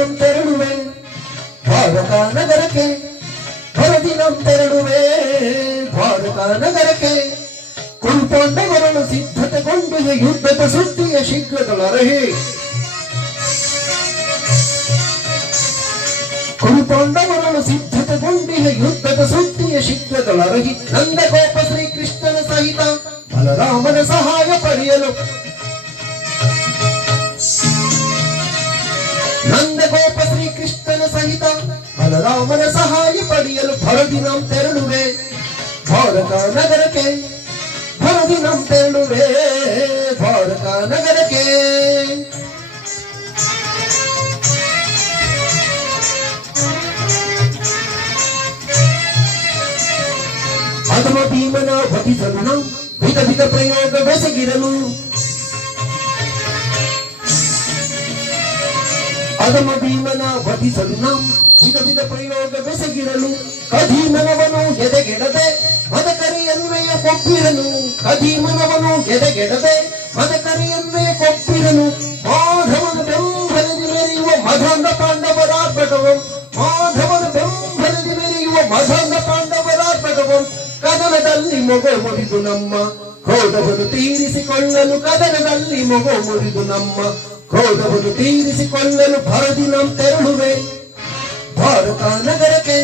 ಭರದಿನಂ ತೆರಳುವೆ ದ್ವಾರಕಾ ನಗರಕ್ಕೆ ಭರದಿನಂ ತೆರಳುವೆ ದ್ವಾರಕಾ ನಗರಕ್ಕೆ ಕುರುಪಾಂಡವರನ್ನು ಸಿದ್ಧತೆಗೊಂಡು ಯುದ್ಧದ ಸುದ್ದಿಯ ಶೀಘ್ರದೊಳರಹಿ ಕುರುಪಾಂಡವರನ್ನು ಸಿದ್ಧತೆಗೊಂಡಿಹ ಯುದ್ಧದ ಸುದ್ದಿಯ ಶೀಘ್ರದೊಳರಹಿ ನಂದಗೋಪ ಶ್ರೀಕೃಷ್ಣನ ಸಹಿತ ಬಲರಾಮನ ಸಹಾಯ ಪಡೆಯಲು ನಂದಗೋಪ ಶ್ರೀಕೃಷ್ಣನ ಸಹಿತ ಬಲರಾಮನ ಸಹಾಯ ಪಡೆಯಲು ಭರದಿನಂ ತೆರಳುವೆ ದ್ವಾರಕಾ ನಗರಕ್ಕೆ ಭರದಿನಂ ತೆರಳುವೆ ದ್ವಾರಕಾ ನಗರಕ್ಕೆ ಅಧಮ ಭೀಮನ ವಧಿಸಲು ನಾವು ವಿಧ ವಿಧ ಪ್ರಯೋಗವೆಸಗಿರಲು ಅಧಮ ಭೀಮನ ವಧಿಸಲು ನಾವು ವಿಧ ವಿಧ ಪ್ರಯೋಗವೆಸಗಿರಲು ಕಧೀಮನವನು ಎದೆಗೆಡದೆ ಮದಕರಿಯನ್ವಯ ಕೊಬ್ಬಿರನು ಕಧೀಮನವನು ಎದೆಗೆಡದೆ ಮದಕರಿಯನ್ವಯ ಕೊಬ್ಬಿರನು ಮಾಧವನ ಬೆಂಬಲದಿ ಮೆರೆಯುವ ಮಧಾಂಧ ಪಾಂಡವರಾರ್ಭಟವಂ ಮಾಧವನ ಬೆಂಬಲದಿ ಮೆರೆಯುವ ಮಧಾಂಧ ಪಾಂಡವರಾರ್ಭಟವಂ ಕದನದಲ್ಲಿ ಮೊಗ ಮುರಿದು ನಮ್ಮ ಕ್ರೋಧವನ್ನು ತೀರಿಸಿಕೊಳ್ಳಲು ಕದನದಲ್ಲಿ ಮೊಗ ಮುರಿದು ನಮ್ಮ ಕ್ರೋಧವನ್ನು ತೀರಿಸಿಕೊಳ್ಳಲು ಭರದಿನಂ ತೆರಳುವೆ ದ್ವಾರಕಾ ನಗರಕ್ಕೆ